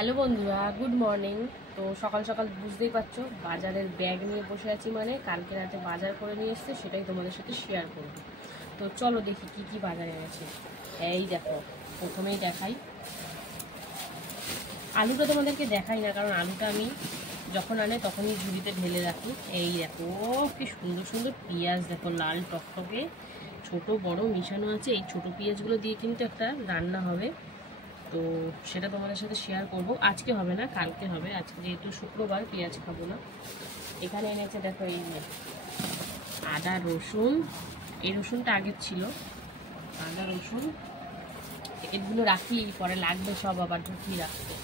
Hello বন্ধুরা, good morning. তো সকাল সকাল বুঝতেই পারছো বাজারের ব্যাগ নিয়ে বসে আছি, মানে কালকে রাতে বাজার করে নিয়ে এসছে, সেটাই তোমাদের সাথে শেয়ার করব। তো চলো দেখি কি কি বাজার এনেছে। এই দেখো, প্রথমেই দেখাই আলুটা। তোমাদেরকে দেখাই না, কারণ আলুটা আমি যখন আনে তখনই ঝুড়িতে ঢেলে রাখি। এই দেখো কি সুন্দর সুন্দর পেঁয়াজ, দেখো লাল টকটকে, ছোট বড় মিশানো আছে। এই ছোট পেঁয়াজগুলো দিয়ে কিন্তু একটা রান্না হবে, তো সেটা তোমাদের সাথে শেয়ার করব। আজকে হবে না, কালকে হবে। আজকে যেহেতু শুক্রবার, পেঁয়াজ খাবো না। এখানে এনেছে দেখো এই আদা রসুন। এই রসুনটা আগের ছিল, আদা রসুন এগুলো রাখি, পরে লাগবে সব আবার ঢুকিয়ে রাখতে।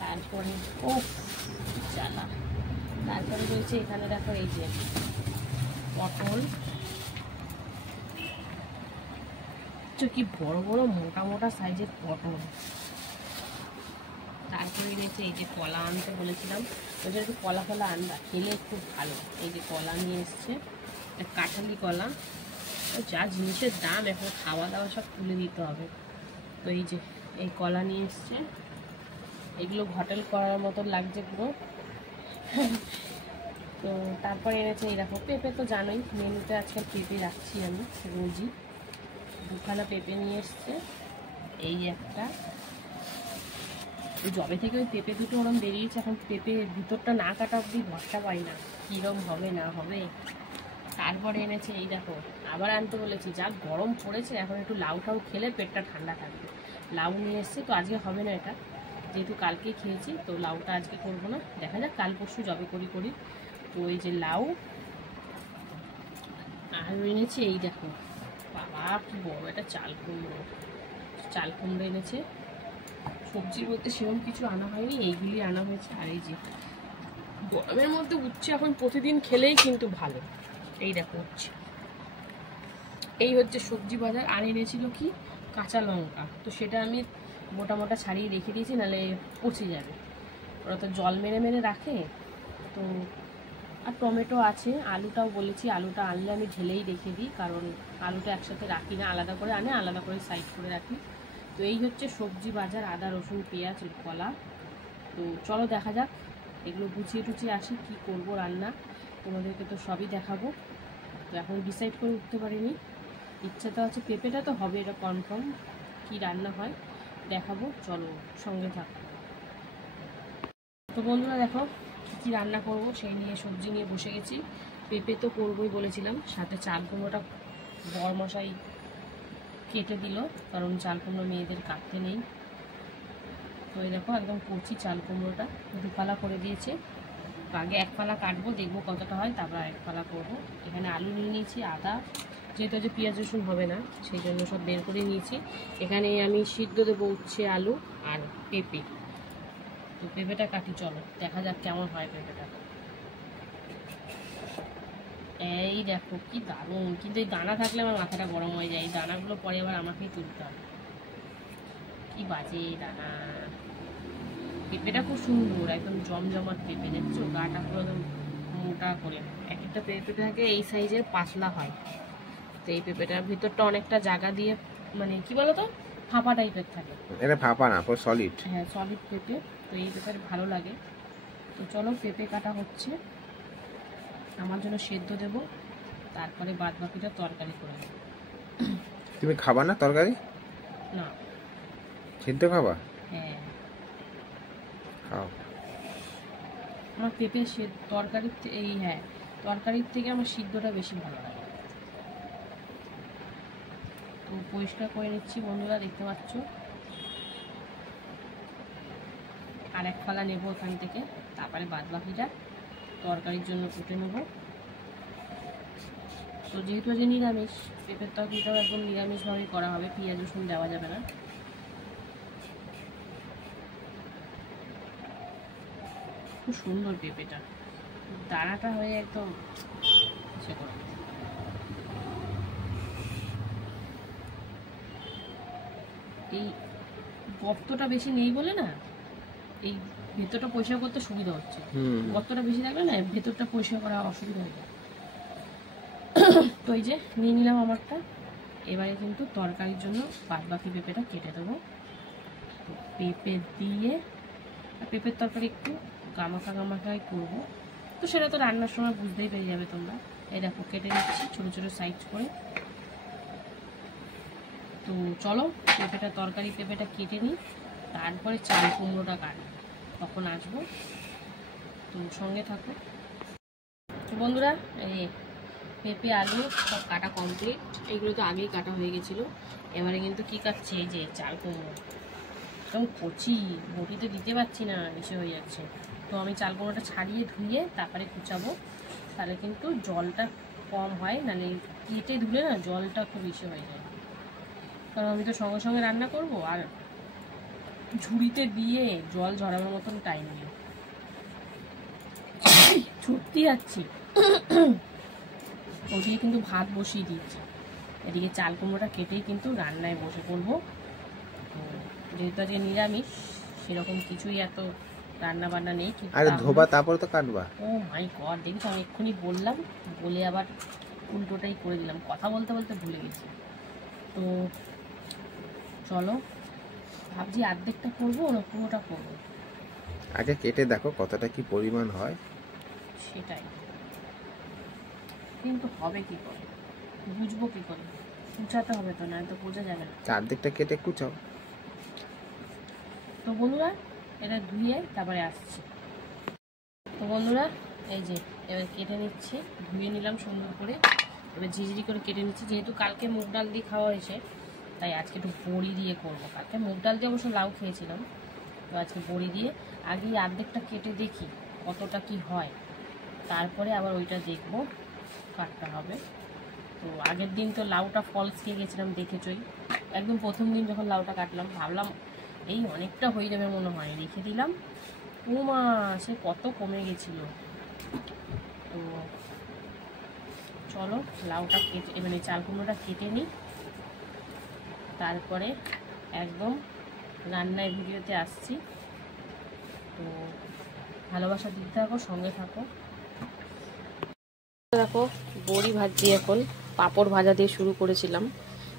তারপরে ও জ্বালা। তারপরে রয়েছে এখানে দেখো এই যে পটল, কি বড় বড় মোটা মোটা সাইজের পটল। তারপরে এনেছে এই যে কলা, আনতে বলেছিলাম ওই যে একটু কলা ফলা আনবা, খেলে খুব ভালো। এই যে কলা নিয়ে এসছে, কাঁঠালি কলা। যা জিনিসের দাম এখন, খাওয়া দাওয়া সব তুলে দিতে হবে। তো এই যে এই কলা নিয়ে এসছে, এগুলো হোটেল করার মতো লাগছে পুরো। তো তারপরে এনেছে এই দেখো পেঁপে। তো জানোই মেনুতে আজকাল পেঁপে রাখছি আমি রোজই। দুখানা পেঁপে নিয়ে এসছে। এই একটা জবে থেকে ওই পেঁপে দুটো ওরম বেরিয়েছে, এখন পেঁপে ভিতরটা না কাটা অবধি ভরসা পাই না কীরকম হবে না হবে। তারপরে এনেছে এই দেখো, আবার আনতে বলেছি, যা গরম পড়েছে এখন একটু লাউটাও খেলে পেটটা ঠান্ডা থাকবে। লাউ নিয়ে এসছে, তো আজকে হবে না এটা, যেহেতু কালকেই খেয়েছি, তো লাউটা আজকে করবো না, দেখা যাক কাল পরশু জবে করি। তো এই যে লাউ। আর এনেছে এই দেখো, বাবা কি বড় একটা চাল কুমড়ো এনেছে। সবজির মধ্যে সেরকম কিছু আনা হয়নি, এইগুলি আনা হয়েছে। আর এই যে গরমের মধ্যে উচ্ছে এখন প্রতিদিন খেলেই কিন্তু ভালো। এই দেখো উচ্ছে, এই হচ্ছে সবজি বাজার। আর এনেছিল কি কাঁচা লঙ্কা, তো সেটা আমি মোটা মোটা ছাড়িয়ে রেখে দিয়েছি, নাহলে পচে যাবে। ওরা তো জল মেরে মেরে রাখে। তো আর টমেটো আছে, আলুটাও বলেছি, আলুটা আনলে আমি ঢেলেই রেখে দিই, কারণ আলুটা একসাথে রাখি না, আলাদা করে আনে, আলাদা করে সাইড করে রাখি। তো এই হচ্ছে সবজি বাজার, আদা রসুন পেঁয়াজ কলা। তো চলো দেখা যাক, এগুলো গুছিয়ে টুছিয়ে আসি, কি করব রান্না তোমাদেরকে তো সবই দেখাবো। তো এখন ডিসাইড করে উঠতে পারিনি, ইচ্ছাটা আছে পেঁপেটা তো হবে, এটা কনফার্ম। কি রান্না হয় দেখাবো, চলো সঙ্গে থাকো। তো বন্ধুরা দেখো কী রান্না করব সেই নিয়ে, সবজি নিয়ে বসে গেছি। পেঁপে তো করবোই বলেছিলাম, সাথে চাল কুমড়োটা বরমশাই কেটে দিল, কারণ চাল কুমড়ো মেয়েদের কাটতে নেই। তো এই দেখো একদম কচি চাল কুমড়োটা দুপালা করে দিয়েছে। আগে এক পালা কাটবো, দেখবো কতটা হয়, তারপর এক পালা করবো। এখানে আলু নিয়ে নিয়েছি, আদা, যেহেতু যে পেঁয়াজ রসুন হবে না সেই জন্য সব বের করে নিয়েছি। এখানে আমি সিদ্ধ দেবো উচ্ছে, আলু আর পেঁপে। তো পেঁপেটা কাটি, চলো দেখা যাক কেমন হয় পেঁপেটা। এই দেখো কি দারুণ, কিন্তু এই দানা থাকলে আমার মাথাটা গরম হয়ে যায়। এই দানাগুলো পরে আবার আমাকেই তুলতে হবে, কি বাজে দানা। পেঁপেটা খুব সুন্দর, একদম জমজমাট পেঁপে, দেখছো গাটা পুরো একদম মোটা করে। এক একটা পেঁপে থাকে এই সাইজের, পাতলা হয়। তো এই পেঁপেটার ভিতরটা অনেকটা জায়গা দিয়ে, মানে কি বলতো ফাঁপা টাইপের থাকে। এটা ফাঁপা না, পুরো সলিড। হ্যাঁ সলিড পেঁপে, তো এই পেঁপেটা ভালো লাগে। তো চলো পেঁপে কাটা হচ্ছে, আমার জন্য সেদ্ধ দেবো, তারপরে বাদ বাকিটা তরকারি করে দেবো। তুমি খাবা না তরকারি? না। সিদ্ধ খাবা? হ্যাঁ খাও। আমার পেঁপে তরকারির এই হ্যাঁ তরকারির থেকে আমার সিদ্ধটা বেশি ভালো লাগে। তো পরিষ্কার করে নিচ্ছি বন্ধুরা, দেখতে পাচ্ছ। আর এক ফালা নেবো ওখান থেকে, তারপরে বাদ বাকিটা তরকারির জন্য কুটে নেবো। তো যেহেতু আজ নিরামিষ, পেঁপের তরকারিটাও একদম নিরামিষভাবেই করা হবে, পেঁয়াজ রসুন দেওয়া যাবে না। খুব সুন্দর পেঁপেটা, দানাটা হয়ে একদম ইচ্ছে করে। এই গর্তটা বেশি নেই বলে না, এই ভেতরটা পরিষ্কার করতে সুবিধা হচ্ছে। গর্তটা বেশি থাকলে না ভেতরটা পরিষ্কার করা অসুবিধা হয়ে যায়। তো এই যে নিয়ে নিলাম আমারটা। এবারে কিন্তু তরকারির জন্য বাদ বাকি পেঁপেটা কেটে দেবো। তো পেঁপে দিয়ে আর পেঁপের তরকারি একটু গামাখাই করবো, তো সেটা তো রান্নার সময় বুঝতেই পেরে যাবে তোমরা। এই দেখো কেটে নিচ্ছি ছোটো ছোটো সাইজ করে। তো চলো পেঁপেটা কেটে নিই, তারপরে চাল কুমড়োটা কাটবো, তখন আসবো, তো সঙ্গে থাকো। তো বন্ধুরা, এই পেঁপে আলু সব কাটা কমপ্লিট, এগুলো তো আগেই কাটা হয়ে গেছিলো। এবারে কিন্তু কি কাটছে, এই যে চাল কুমড়ো, একদম কচি, বটিতে দিতে পারছি না, এসে হয়ে যাচ্ছে। তো আমি চাল কুমড়োটা ছাড়িয়ে ধুয়ে তারপরে কুচাবো, তাহলে কিন্তু জলটা কম হয়, নাহলে কেটে ধুলে না জলটা খুব বেশি হয়ে যায়। কারণ আমি তো সঙ্গে সঙ্গে রান্না করব, আর ঝুড়িতে দিয়ে জল ঝরানোর মতন টাইম নেই, ছুটতে যাচ্ছি। ওদিকে কিন্তু ভাত বসিয়ে দিচ্ছি, এদিকে চাল কুমড়োটা কেটেই কিন্তু রান্নায় বসে পড়বো। যেহেতু আজকে নিরামিষ, সেরকম কিছুই এত রান্না বান্না নেই। আরে ধোবা তারপর তো কাটবা। ও মাই গড, দেখি আমি এক্ষুনি বললাম, বলে আবার উল্টোটাই করে দিলাম, কথা বলতে বলতে ভুলে গেছি। তো চলো, ভাবছি অর্ধেকটা করবো না পুরোটা করবো। আগে কেটে দেখো কতটা কি পরিমাণ হয়। সেটাই, কিন্তু হবে কি করে, বুঝবো কি করে, কুচাতে হবে তো, না তো বোঝা যাবে না। অর্ধেকটা কেটে কুচাও। তো বন্ধুরা, এটা ধুয়ে তারপরে আসছি। তো বন্ধুরা, এই যে এবার কেটে নিচ্ছি, ধুয়ে নিলাম সুন্দর করে, এবার ঝিঝিরি করে কেটে নিচ্ছি। যেহেতু কালকে মুগ ডাল দিয়ে খাওয়া হয়েছে, তাই আজকে একটু বড়ি দিয়ে করবো। কালকে মুগ ডাল দিয়ে অবশ্য লাউ খেয়েছিলাম, তো আজকে বড়ি দিয়ে আগেই অর্ধেকটা কেটে দেখি কতটা কি হয়, তারপরে আবার ওইটা দেখবো কাটতে হবে। তো আগের দিন তো লাউটা ফলস খেয়ে গেছিলাম, দেখেছই। একদম প্রথম দিন যখন লাউটা কাটলাম, ভাবলাম এই অনেকটা হয়ে যাবে মনে হয়, রেখে দিলাম, ও মা সে কত কমে গেছিল। তো চলো লাউটা কেটে, মানে চাল কুমড়োটা কেটে নিই, তারপরে একদম রান্নার ভিডিওতে আসছি। তো ভালোবাসা দিতে থাকো, সঙ্গে থাকো। দেখো বড়ি ভাজছি এখন, পাঁপড় ভাজা দিয়ে শুরু করেছিলাম,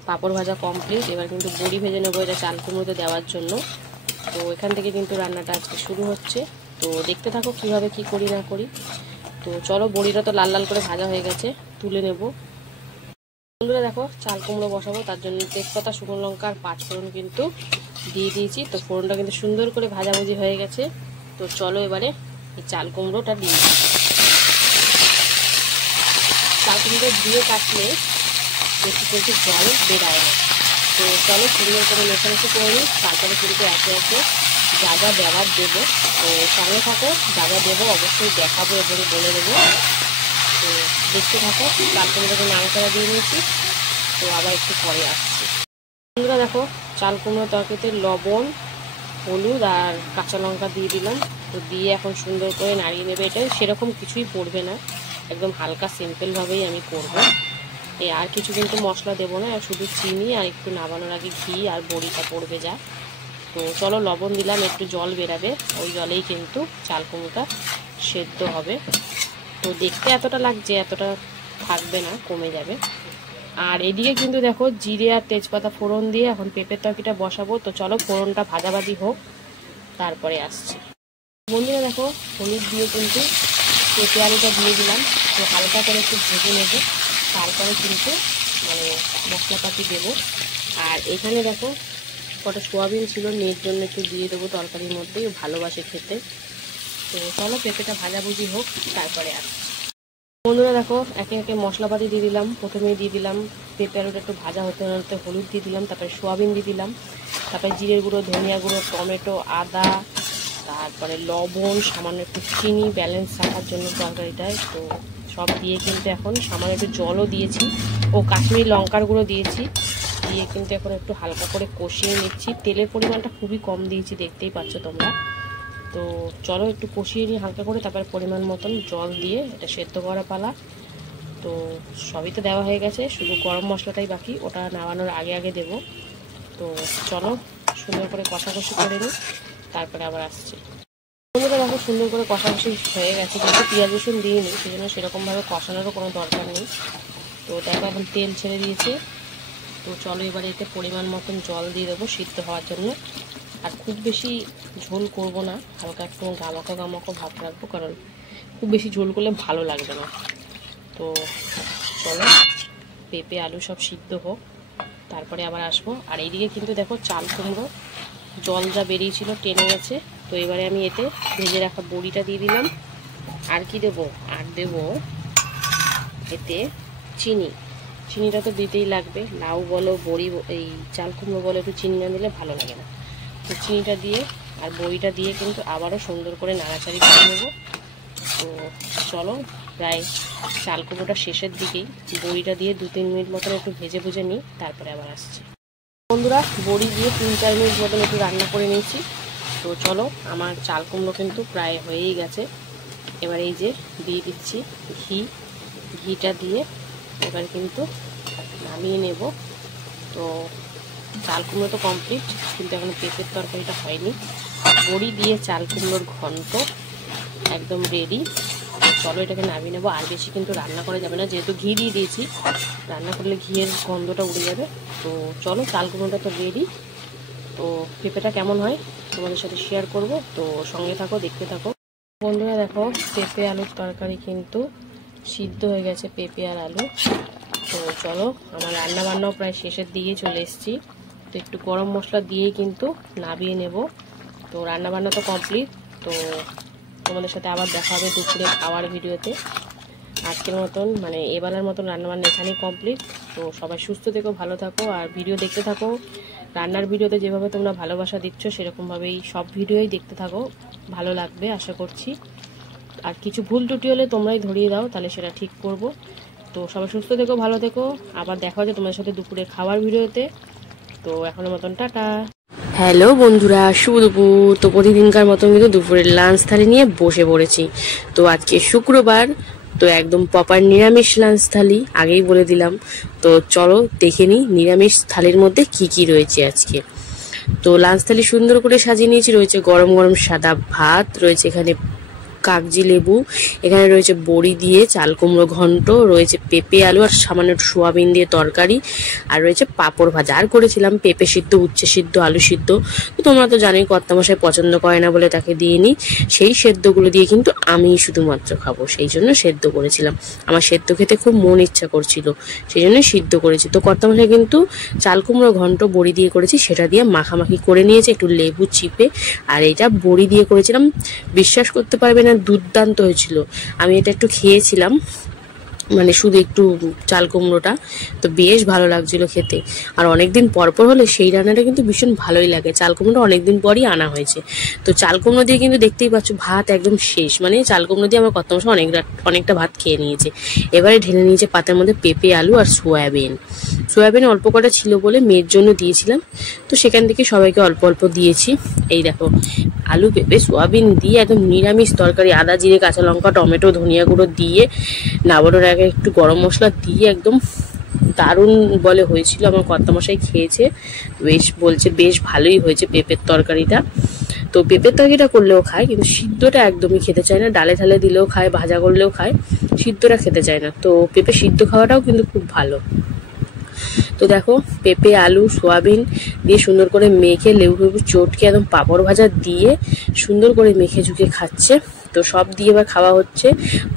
পাঁপড় ভাজা কমপ্লিট, এবার কিন্তু বড়ি ভেজে নেবো এটা চাল কুমড়োতে দেওয়ার জন্য। তো এখান থেকে কিন্তু রান্নাটা আজকে শুরু হচ্ছে, তো দেখতে থাকো কীভাবে কি করি না করি। তো চলো, বড়িটা তো লাল লাল করে ভাজা হয়ে গেছে, তুলে নেব। বন্ধুরা দেখো, চাল কুমড়ো বসাবো, তার জন্য তেজপাতা, শুকনো লঙ্কা আর পাঁচফোড়ন কিন্তু দিয়ে দিয়েছি। তো ফোড়নটা কিন্তু সুন্দর করে ভাজাভুজি হয়ে গেছে। তো চলো এবারে এই চাল কুমড়োটা দিয়ে দিই। চাল কুমড়ো দিয়ে কাটলে বেশি কিন্তু জল বেরায় না। তো চলো সুন্দর করে মেশামেশি করে নিই, তারপরে কিন্তু একে একে যা যা ব্যবহার দেবো, তো সঙ্গে থাকো, যা যা দেবো অবশ্যই দেখাবো এবং বলে দেবো। তো দেখতে থাকো, চাল কুমড়োটাকে নাড়াচাড়া দিয়ে নিয়েছি, তো আবার একটু পরে আসছি। বন্ধুরা দেখো, চাল কুমড়ো তরকারিতে লবণ, হলুদ আর কাঁচা লঙ্কা দিয়ে দিলাম। তো দিয়ে এখন সুন্দর করে নাড়িয়ে নেবে। এটা সেরকম কিছুই পড়বে না, একদম হালকা সিম্পলভাবেই আমি করবো। আর কিছু কিন্তু মশলা দেবো না, শুধু চিনি আর একটু নামানোর আগে ঘি আর বড়িটা পড়বে যা। তো চলো লবণ দিলাম, একটু জল বেরাবে, ওই জলেই কিন্তু চাল কুমড়োটা সেদ্ধ হবে। তো দেখতে এতটা লাগছে, এতটা থাকবে না, কমে যাবে। আর এদিকে কিন্তু দেখো জিরে আর তেজপাতা ফোড়ন দিয়ে এখন পেঁপের তরকারিটা বসাবো। তো চলো ফোড়নটা ভাজাভাজি হোক, তারপরে আসছি। বন্ধুরা দেখো, হলুদ দিয়ে কিন্তু পেঁপে আলুটা দিয়ে দিলাম, তো হালকা করে একটু ভেজে নেবো, তারপরে কিন্তু মানে মশলাপাতি দেবো। আর এখানে দেখো কটা সোয়াবিন ছিল, মেয়ের জন্য একটু দিয়ে দেবো তরকারির মধ্যে, ভালোবাসে খেতে। তো চলো পেঁপেটা ভাজাভুজি হোক, তারপরে আসছি। বন্ধুরা দেখো, একে একে মশলাপাতি দিয়ে দিলাম। প্রথমেই দিয়ে দিলাম পেঁপে আলুটা একটু ভাজা হতে হতে হলুদ দিয়ে দিলাম, তারপরে সোয়াবিন দিয়ে দিলাম, তারপরে জিরের গুঁড়ো, ধনিয়া গুঁড়ো, টমেটো, আদা, তারপরে লবণ, সামান্য একটু চিনি ব্যালেন্স রাখার জন্য তরকারিটায়। তো সব দিয়ে কিন্তু এখন সামান্য একটু জলও দিয়েছি, ও কাশ্মীরি লঙ্কার গুঁড়ো দিয়েছি, দিয়ে কিন্তু এখন একটু হালকা করে কষিয়ে নিচ্ছি। তেলের পরিমাণটা খুবই কম দিয়েছি, দেখতেই পাচ্ছ তোমরা। তো চলো একটু কষিয়ে নিই হালকা করে, তারপরে পরিমাণ মতন জল দিয়ে এটা সেদ্ধ করা পালা। তো সবই তো দেওয়া হয়ে গেছে, শুধু গরম মশলাটাই বাকি, ওটা নামানোর আগে আগে দেব। তো চলো সুন্দর করে কষাকষি করে নিই, তারপরে আবার আসছি। বন্ধুরা দেখো, সুন্দর করে কষাকষি হয়ে গেছে, কিন্তু পেঁয়াজ রসুন দিইনি, সেই জন্য সেরকমভাবে কষানোরও কোনো দরকার নেই। তো দেখো এখন তেল ছেড়ে দিয়েছে। তো চলো এবারে এতে পরিমাণ মতন জল দিয়ে দেবো সিদ্ধ হওয়ার জন্য। আর খুব বেশি ঝোল করব না, হালকা একটু গামাকা গামাকা ভাব রাখবো, কারণ খুব বেশি ঝোল করলে ভালো লাগবে না। তো চলো পেঁপে আলু সব সিদ্ধ হোক, তারপরে আবার আসবো। আর এইদিকে কিন্তু দেখো চাল কুমড়ো জল যা বেরিয়েছিল টেনে গেছে। তো এবারে আমি এতে ভেজে রাখা বড়িটা দিয়ে দিলাম। আর কি দেবো, আর দেবো এতে চিনিটা তো দিতেই লাগবে। লাউ বলো বড়ি এই চাল কুমড়ো বলো, একটু চিনি না দিলে ভালো লাগে না। তো চিনিটা দিয়ে আর বড়িটা দিয়ে কিন্তু আবারও সুন্দর করে নাড়াচাড়ি করে নেবো। তো চলো প্রায় চাল কুমড়োটা শেষের দিকেই, বড়িটা দিয়ে 2-3 মিনিট মতন একটু ভেজে নিই, তারপরে আবার আসছি। বন্ধুরা বড়ি দিয়ে 3-4 মিনিট মতন একটু রান্না করে নিয়েছি। তো চলো আমার চাল কুমড়ো কিন্তু প্রায় হয়েই গেছে। এবার এই যে দিয়ে দিচ্ছি ঘিটা দিয়ে এবার কিন্তু নামিয়ে নেব। তো চাল কুমড়ো তো কমপ্লিট, কিন্তু এখন পেঁপের তরকারিটা হয়নি। বড়ি দিয়ে চাল কুমড়োর ঘন্ট একদম রেডি। চলো এটাকে নামিয়ে নেবো। আর বেশি কিন্তু রান্না করা যাবে না, যেহেতু ঘি দিয়ে দিয়েছি, রান্না করলে ঘিয়ের গন্ধটা উড়ে যাবে। তো চলো চাল কুমড়োটা তো রেডি। তো পেঁপেটা কেমন হয় তোমাদের সাথে শেয়ার করব, তো সঙ্গে থাকো, দেখতে থাকো। বন্ধুরা দেখো পেঁপে আলুর তরকারি কিন্তু সিদ্ধ হয়ে গেছে, পেঁপে আর আলু। তো চলো আমার রান্না বান্নাও প্রায় শেষের দিকে চলে এসেছি। তো একটু গরম মশলা দিয়েই কিন্তু নামিয়ে নেব। তো রান্না বান্না তো কমপ্লিট। তো তোমাদের সাথে আবার দেখা হবে দুপুরে খাওয়ার ভিডিওতে। আজকের মতন মানে এবেলার মতন রান্নাবান্না এখানেই কমপ্লিট। তো সবাই সুস্থ থেকো, ভালো থাকো, আর ভিডিও দেখতে থাকো। রান্নার ভিডিওতে যেভাবে তোমরা ভালোবাসা দিচ্ছ সেরকমভাবেই সব ভিডিওই দেখতে থাকো, ভালো লাগবে আশা করছি। আর কিছু ভুল ত্রুটি হলে তোমরাই ধরিয়ে দাও, তাহলে সেটা ঠিক করব। তো সবাই সুস্থ থেকো, ভালো থেকো, আবার দেখা হচ্ছে তোমাদের সাথে দুপুরে খাওয়ার ভিডিওতে। তো এখনের মতন টাটা। হ্যালো বন্ধুরা, শুভ দুপুর। তো প্রতিদিনকার মতন কিন্তু দুপুরের লাঞ্চ থালি নিয়ে বসে পড়েছি। তো আজকে শুক্রবার, তো একদম প্রপার নিরামিষ লাঞ্চ থালি, আগেই বলে দিলাম। তো চলো দেখে নিই নিরামিষ থালির মধ্যে কি কি রয়েছে আজকে। তো লাঞ্চ থালি সুন্দর করে সাজিয়ে নিয়েছি। রয়েছে গরম গরম সাদা ভাত, রয়েছে এখানে কাগজি লেবু, এখানে রয়েছে বড়ি দিয়ে চাল কুমড়ো ঘন্ট, রয়েছে পেঁপে আলু আর সামান্য সোয়াবিন দিয়ে তরকারি, আর রয়েছে পাঁপড় ভাজা। আর করেছিলাম পেঁপে সিদ্ধ, উচ্ছে সিদ্ধ, আলু সিদ্ধ। তো তোমরা তো জানোই কর্তামশাই পছন্দ করে না বলে তাকে দিয়ে নিই। সেই সেদ্ধগুলো দিয়ে কিন্তু আমি শুধুমাত্র খাবো, সেই জন্য সেদ্ধ করেছিলাম। আমার সেদ্ধ খেতে খুব মন ইচ্ছা করছিল, সেই জন্য সিদ্ধ করেছি। তো কর্তামশাই কিন্তু চাল কুমড়ো ঘন্ট বড়ি দিয়ে করেছি, সেটা দিয়ে মাখামাখি করে নিয়েছে একটু লেবু চিপে। আর এইটা বড়ি দিয়ে করেছিলাম, বিশ্বাস করতে পারবে না দুর্দান্ত হয়েছিল। আমি এটা একটু খেয়েছিলাম, মানে শুধু একটু চাল কুমড়োটা, তো বেশ ভালো লাগছিল খেতে। আর অনেকদিন পর হলে সেই রান্নাটা কিন্তু ভীষণ ভালোই লাগে। চাল কুমড়োটা অনেকদিন পরই আনা হয়েছে। তো চাল কুমড়ো দিয়ে কিন্তু দেখতেই পাচ্ছ ভাত একদম শেষ, মানে চাল কুমড়ো দিয়ে আমার কর্তামশাই অনেকটা ভাত খেয়ে নিয়েছে। এবারে ঢেলে নিয়েছে পাতের মধ্যে পেঁপে আলু আর সোয়াবিন অল্প কটা ছিল বলে মেয়ের জন্য দিয়েছিলাম, তো সেখান থেকে সবাইকে অল্প অল্প দিয়েছি। এই দেখো আলু পেঁপে সোয়াবিন দিয়ে একদম নিরামিষ তরকারি, আদা জিরে কাঁচা লঙ্কা টমেটো ধনিয়া গুঁড়ো দিয়ে নামানোর আগে একটু গরম মশলা দিয়ে একদম দারুণ বলে হয়েছিল। আমার কর্তামশাই খেয়েছে, বলছে বেশ ভালোই হয়েছে পেঁপের তরকারিটা। তো পেঁপের তরকারিটা করলেও খায়, কিন্তু সিদ্ধটা একদমই খেতে চায় না। ডালে ঢালে দিলেও খায়, ভাজা করলেও খায়, সিদ্ধটা খেতে চায় না। তো পেঁপে সিদ্ধ খাওয়াটাও কিন্তু খুব ভালো। তো দেখো পেঁপে আলু সোয়াবিন দিয়ে সুন্দর করে মেখে লেবু ফেবু চটকে একদম পাঁপড় ভাজা দিয়ে সুন্দর করে মেখে ঝুঁকে খাচ্ছে। তো সব দিয়ে এবার খাওয়া হচ্ছে,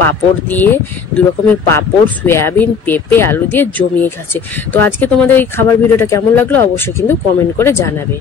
পাঁপড় দিয়ে 2 রকমের পাঁপড়, সয়াবিন, পেঁপে আলু দিয়ে জমিয়ে খাচ্ছে। তো আজকে তোমাদের এই খাবার ভিডিওটা কেমন লাগলো অবশ্যই কিন্তু কমেন্ট করে জানাবে।